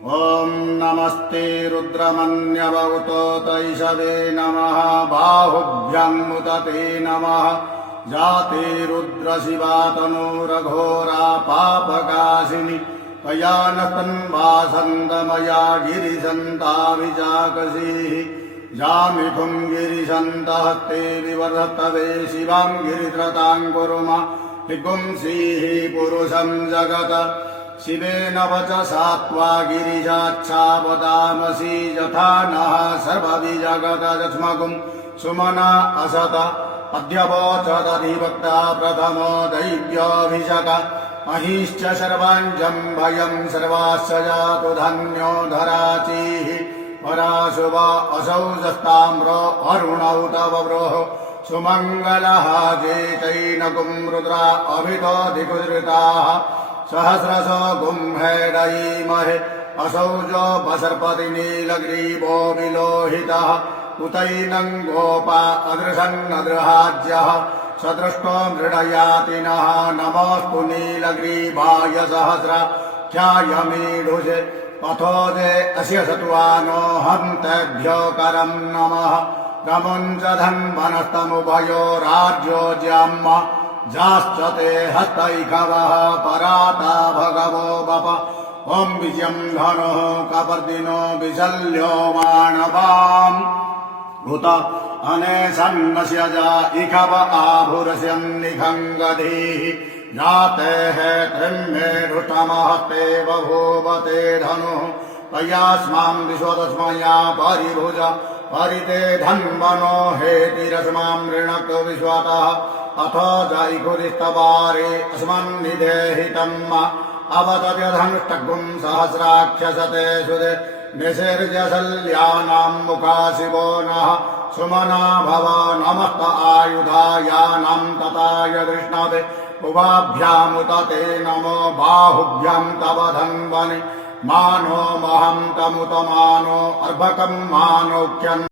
ॐ नमस्ते रुद्रमन्यवतो तैषवे नमः बाहुभ्यमुदते नमः जाते रुद्रशिवा तनूरघोरा पापकाशिनी त्वया न तन्वासन्तमया गिरिशन्ता विचाकसीः जामिठुं गिरिशन्तहस्ते विवर्धतवे शिवां गिरिधृतां कुरुम विपुंसीः पुरुषं जगत शिवेन वचसा त्वा गिरिजाच्छा वदामसि यथा नः सर्वविजगतजस्मकुं सुमना असत अद्यवोचदधिवक्ता प्रथमो दैव्याभिषक महिश्च सर्वाञ्जं भयं सर्वास्य जातु धन्यो धराचीः पराशुभ असौ जस्ताम्रो अरुणौ तव व्रोः सुमङ्गलः जेतैनकुं रुद्रा अभितोऽधिकुधृताः सहस्रशो गुम्हेडयीमहे असौजो बसर्पति नीलग्रीवो विलोहितः उतैनं गोपा अदृशन्नदृहाज्यः सदृष्टो मृडयातिनः नमोऽस्तु नीलग्रीवाय सहस्राख्यायमीढुषे पथोदे अस्य सत्वानो हन्तेभ्यो करं नमः गमुञ्च धन्वनस्तमुभयो राज्यो ज्याम्म जाश्चते हस्तैखवः पराता भगवो बप ॐ विजयं धनुः कपर्दिनो विशल्यो माणवाम् उत अनेशन्नस्य जा इखव आभुरस्यन्निखङ्गधीः जाते हे त्रिम्मेढुष्टमहस्ते बभूवते धनुः तयास्मां विश्वतस्मया परिभुज परिते धन्वनो हेतिरस्मां ऋणक् विश्वतः अथो जैकुरिस्तवारे अस्मन्निधेहितम् अवतत्यधनुष्टगुं सहस्राख्यसते सुदे निषिर्जशल्यानां मुखा शिवो नः सुमना भव नमस्त आयुधायानां तताय कृष्णवे उभाभ्यामुतते नमो बाहुभ्यां तव धन्वने मानो महं तमुत मानो अर्भकं मानोख्यन्